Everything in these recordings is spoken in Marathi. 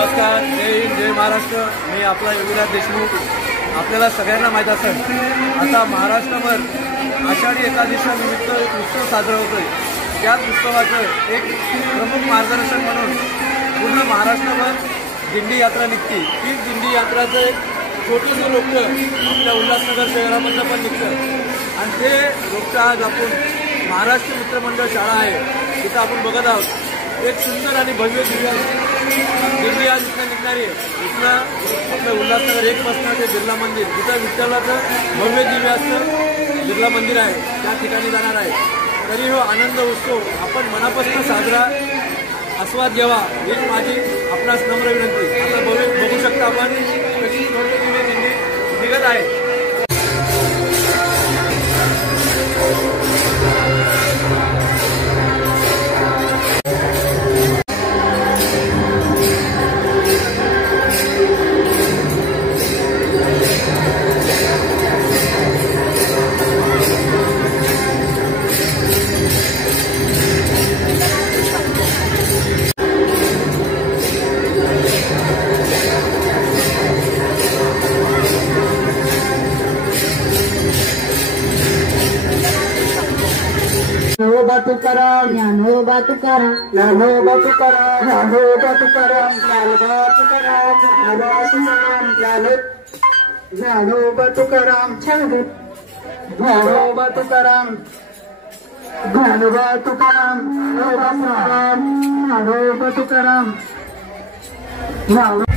नमस्कार, जय हिंद, जय महाराष्ट्र. मी आपला योगीराज देशमुख. आपल्याला सगळ्यांना माहीत असेल, आता महाराष्ट्रभर आषाढी एकादशीनिमित्त एक उत्सव साजरा होतोय. त्याच उत्सवाचं एक प्रमुख मार्गदर्शन म्हणून पूर्ण महाराष्ट्रभर दिंडी यात्रा निघते. ही दिंडी यात्राचं एक छोटंसं रोपटं आपल्या उल्हासनगर शहरामधलं पण निघतं आणि ते रोपटं आज आपण महाराष्ट्र मित्रमंडळ शाळा आहे तिथं आपण बघत आहोत. एक सुंदर आणि भव्य दिंडी आज इथं निघणारी आहे. इथनं आपलं उल्हासनगर 1 पासून ते बिर्ला मंदिर, जिथं विठ्ठलाचं भव्य दिव्य असं बिर्ला मंदिर आहे, त्या ठिकाणी जाणार आहे. तरी हो आनंद उत्सव आपण मनापासून साजरा आस्वाद घ्यावा हीच माझी आपणास नम्र विनंती. आता बघू शकता आपण कशी भव्य दिव्य दिंडी निघत आहे. ज्ञानोबा तुकाराम, ज्ञानोबा तुकाराम, ज्ञानोबा तुकाराम, ज्ञानोबा तुकाराम, ज्ञानोबा तुकाराम, ज्ञानोबा तुकाराम, ज्ञानोबा तुकाराम, ज्ञानोबा तुकाराम, ज्ञानोबा तुकाराम, ज्ञानोबा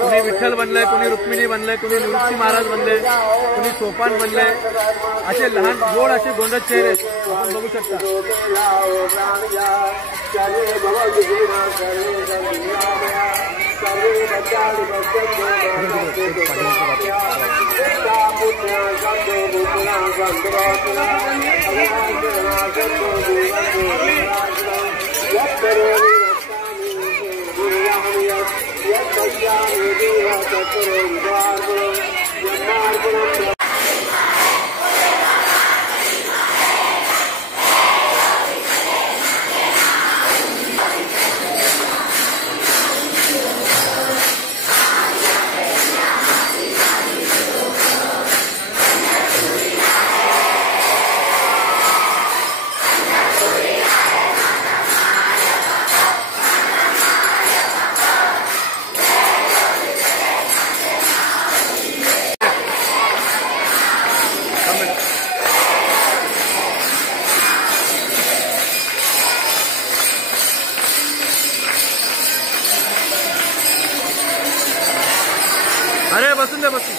कोणी विठ्ठल बनलंय, कोणी रुक्मिणी बनलंय, कोणी निवृत्ती महाराज बनले, कोणी सोपान बनले. असे लहान गोड असे गोंडस चेहरे आपण बघू शकता. अरे बसून दे बसून.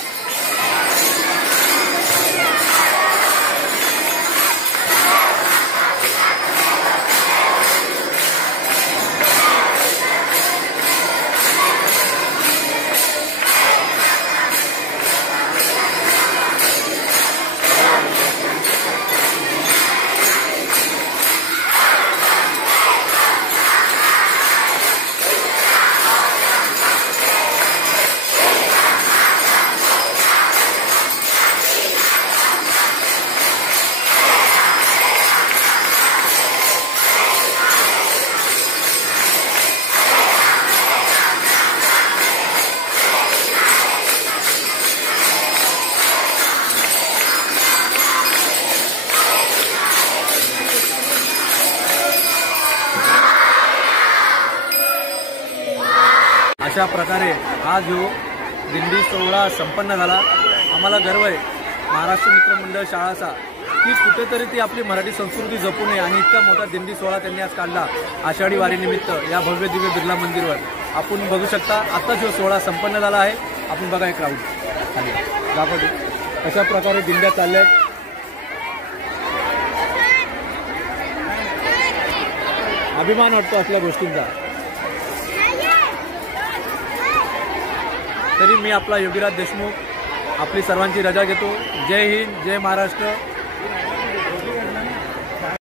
अशा प्रकारे हा जो दिंडी सोहळा संपन्न झाला. आम्हाला गर्व आहे महाराष्ट्र मित्र मंडळ शाळाचा की कुठेतरी ती आपली मराठी संस्कृती जपू नये आणि इतका मोठा दिंडी सोहळा त्यांनी आज काढला आषाढी वारीनिमित्त या भव्य दिव्य बिर्ला मंदिरवर. आपण बघू शकता आता जो सोहळा संपन्न झाला आहे. आपण बघा एक क्राऊड खाली दाखवतो अशा प्रकारे दिंड्या चालल्या आहेत. अभिमान वाटतो असल्या गोष्टींचा. तरी मी आपला योगीराज देशमुख आपली सर्वांची रजा घेतो. जय हिंद, जय महाराष्ट्र.